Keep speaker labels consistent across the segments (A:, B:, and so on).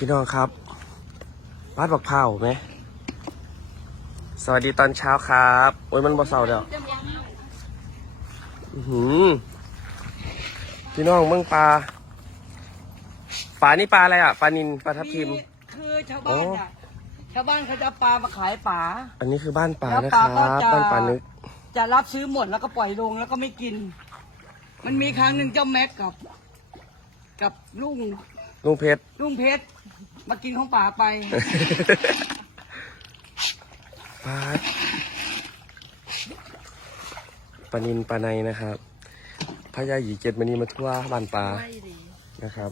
A: พี่น้องครับบ้านบักเผาไหมสวัสดีตอนเช้าครับโอ้ยมันบ่เศร้าเดี๋ยวพี่น้องเมืองปลานี่ปลาอะไรอ่ะปลานิลปลาทับทิม
B: คือชาวบ้านอ่ะชาวบ้านเขาจะปลามาขายป่า
A: อันนี้คือบ้านปลานะครับบ้านปลานึก
B: จะรับซื้อหมดแล้วก็ปล่อยลงแล้วก็ไม่กินมันมีครั้งหนึ่งเจ้าแม็กกับลุง
A: เพชร
B: มากินของป่าไป
A: ปลานิลปลาในนะครับพญาหยีเจ็ดมณีมาทั่วบ้านปลานะครับ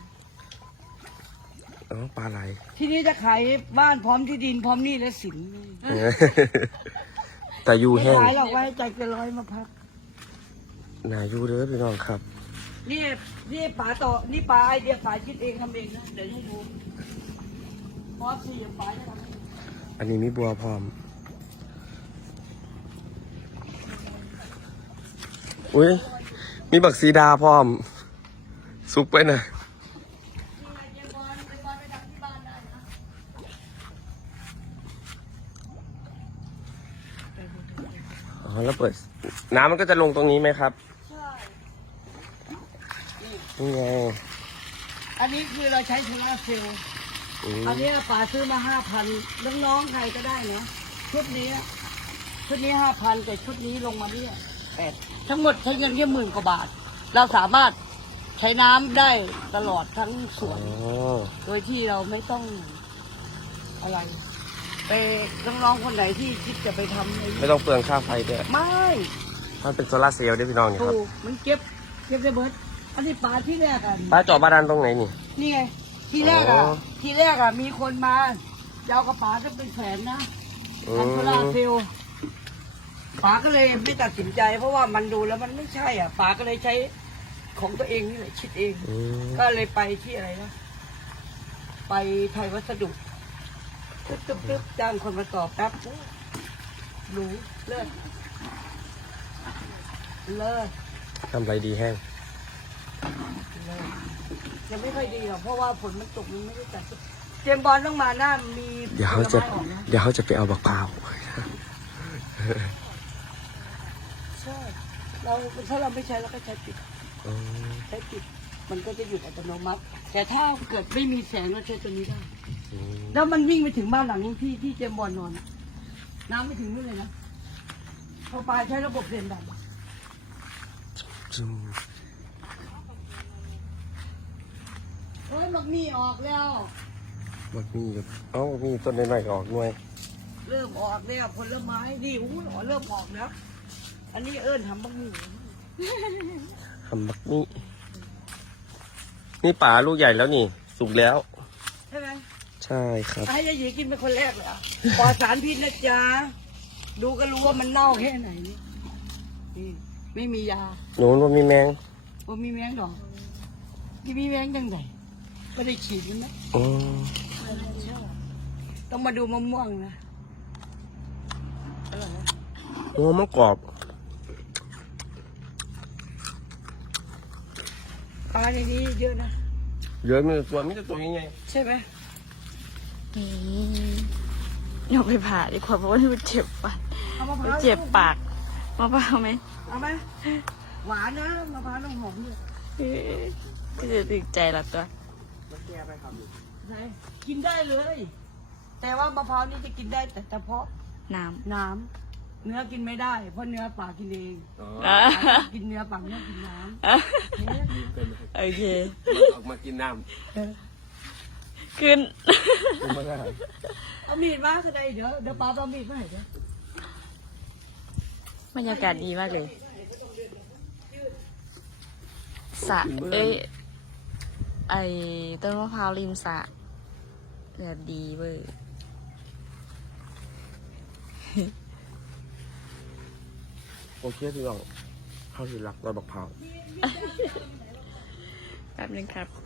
A: ปลาไหล
B: ที่นี่จะขายบ้านพร้อมที่ดินพร้อมหนี้และสิน
A: แต่อยู่แห้ง
B: ขายหรอกไว้ใจเกินร้อยมาพัก
A: น่าอยู่เด้อพี่น้องครับ
B: นี่ป๋าต่อนี่ป๋าไอเดียป๋าคิดเองทำเองนะเดี๋ยวให้ดูพร้อมสี่ป๋าจะทำเอง
A: อันนี้มีบัวพร้อมอุ้ยมีบักซีดาพร้อมซุกไปนะอ๋อแล้วเปิดน้ำมันก็จะลงตรงนี้ไหมครับ
B: ใช่
A: นี่ไง
B: อันนี้คือเราใช้โซลาร์เซลล์อันนี้ป๋าซื้อมา5,000น้องๆใครก็ได้นะชุดนี้5,000แต่ชุดนี้ลงมาเนี่ย8ทั้งหมดใช้เงินแค่10,000 กว่าบาทเราสามารถใช้น้ำได้ตลอดทั้งสวนโดยที่เราไม่ต้องอะไรไปน้องๆคนไหนที่คิดจะไปทำ
A: ไม่ต้องเปลืองค่าไฟด้วย
B: ไม่
A: มันเป็นโซลาร์เซลล์ด้วยพี่น้องครับ
B: มันเก็บได้เบิร์ดอันนี้ปลาที่แรกอ่ะ
A: ปลาเจาะบาดาลตรงไหน
B: นี่ไงที่แรกอ่ะมีคนมาจะเอากระป๋าจะเป็นแสนนะทำโซลาร์เซลล์ป๋าก็เลยไม่ตัดสินใจเพราะว่ามันดูแล้วมันไม่ใช่อ่ะป๋าก็เลยใช้ของตัวเองนี่แหละคิดเองก็เลยไปที่อะไรนะไปไทยวัสดุตึ๊บจ้างคนมาตอบแป๊บรู้เลิศ
A: ทำไรดีแห้ง
B: ยังไม่ค่อยดีหรอกเพราะว่าฝนมันตกมันไม่ได้จัดเจมบอลต้องมาหน้ามี
A: เดี๋ยวเขาจะไปเอาบักเปล่า
B: ใช่ถ้าเราไม่ใช้เราก็ใช้ปิดมันก็จะหยุดอัตโนมัติแต่ถ้าเกิดไม่มีแสงเราใช้ตัวนี้ได้แล้วมันวิ่งไปถึงบ้านหลังนี้ที่เจมบอลนอนน้ำไม่ถึงนู่นเลยนะพอปลาใช้ระบบเรียนแบบโอ้ยมักมีออกแล้ว
A: มักมีต้นใหม่ๆออกด้วย
B: เริ่มออกแล้วผลไม้ดีเริ่มออกแล้วอันนี้ทำมักมี
A: นี่ป่าลูกใหญ่แล้วนี่สุกแล้ว
B: ใช่ไหม
A: ใช่ครับ
B: ให้ยายหยีกินเป็นคนแรกเลยปลอดสารพิษนะจ๊ะดูก็รู้ว่ามันเน่าแค่ไหนนี่ไม่มียา
A: หนูว่ามีแมง
B: มีแมงดอกที่มีแมงยังไงก็ได้ฉีดมันนะต้องมาดูมะม่วงนะ
A: โอ้มะกรอบ
B: ปลาในนี้เยอะนะ
A: เยอะมีแต่ตัวยังไง
B: ใช่ไหม
C: อยากไปผ่าดีกว่าเพราะว่ามันเจ็บฟันเจ็บปากมะพร้าวไหม
B: เอาไหมหวานนะมะพร้าวน้ำหอมด้วย
C: ก็จะติดใจละตัว
B: กินได้เลยแต่ว่ามะพร้าวนี่จะกินได้แต่เฉพาะ
C: น้ำ
B: เนื้อกินไม่ได้เพราะเนื้อป่ากินเองกินเนื้อป่าไม่กินน้
C: ำโอเค
A: ออกมากินน้
C: ำขึ้น
B: เอามีดมาก็ได้เดี๋ยวป้าเอามีดมาให้เดี๋ยว
C: บรรยากาศดีมากเลยสระไอต้นมะพร้าวริมสระเดือดดีเว้ย
A: โอเคพี่น้องเข้าสิรักเราบักเผา
C: แป๊บนึงครับ